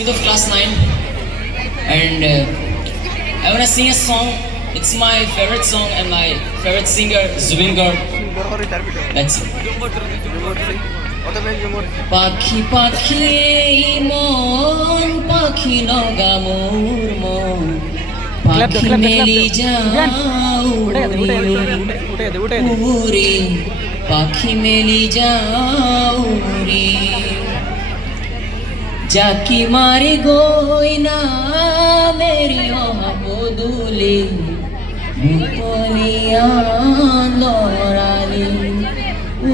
Of class 9 and I want to sing a song. It's my favorite song and my favorite singer Zubin Garg. That's it. পাখি পাখি মন পাখি লগা মোর মন পাখি মেলি যাও উড়ে পাখি মেলি যাও রে जाकी मारी गोइना मेरी बदुली मुकलिया लड़ाली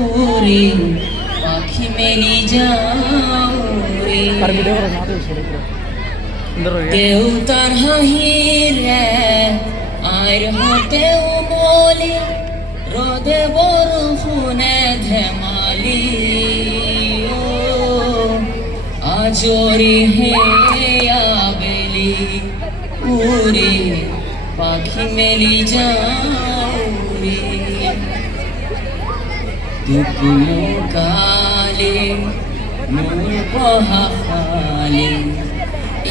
उरी पाखी मेली जाऊरी देवतार हाहिरे आयर होते बोली रोदे बरफुने धेमाली आजोरी है आबेली उरी पाखी मेली जाऊरी तुकुमो काले नूर पहाले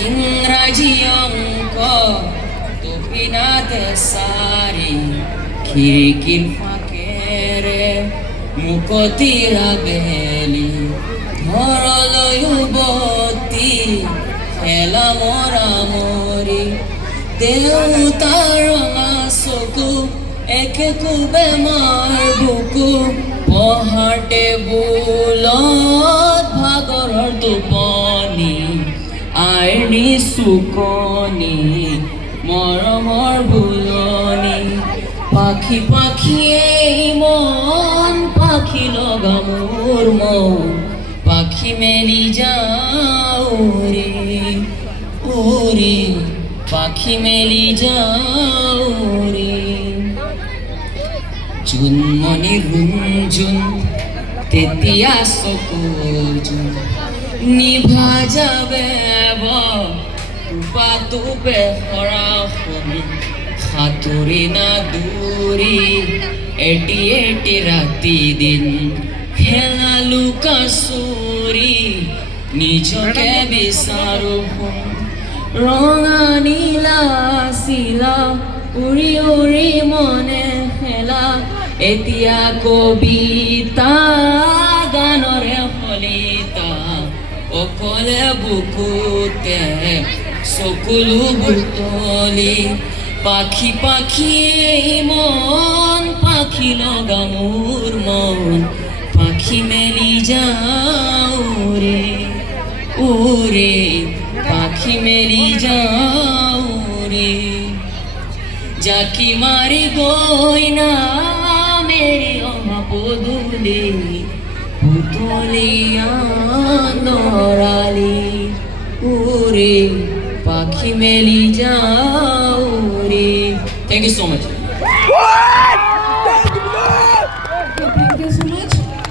इंग्राजी अंक तुपिनात सारी खिड़कीर फाकेरे मुकतिरा बेली ধরলো যুবতী খেলা মরা মরি দেউতাৰ ৰঙা চকু একে কোবে মাৰ বুকু পঢ়াৰ টেবুলত ভাগৰৰ টোপনি আইনি চুকনি মৰমৰ বুলনি পাখি পাখিয়ে মন পাখি লগা মোৰ মন পাখি মেলি যাও রে ওরে পাখি মেলি যাও রে জুনমনি রুঞ্জুন তেতিয়া চকুজুন নিভা যাবে টুপা টুপে সৰা শুনি সাঁতুৰি না দূৰি এটি এটি ৰাতি দিন খেলা লুকা চুৰি নিজকে বিচাৰো ৰঙা নীলা চিলা উৰি উৰি মনে খেলা এতিয়া কবিতা গানৰে ফলিতা অকলে বুকুতে চকুলো বুটলি পাখি পাখি মন পাখি লগা মোৰ মন পাখি মেলি যাও রে ওরে পাখি মেলি যাও রে জাকি মারি গইনা মেরি বদুলি পুতলিয়া লড়ালি ওরে পাখি মেলি যাও রে থ্যাংক ইউ সো মাচ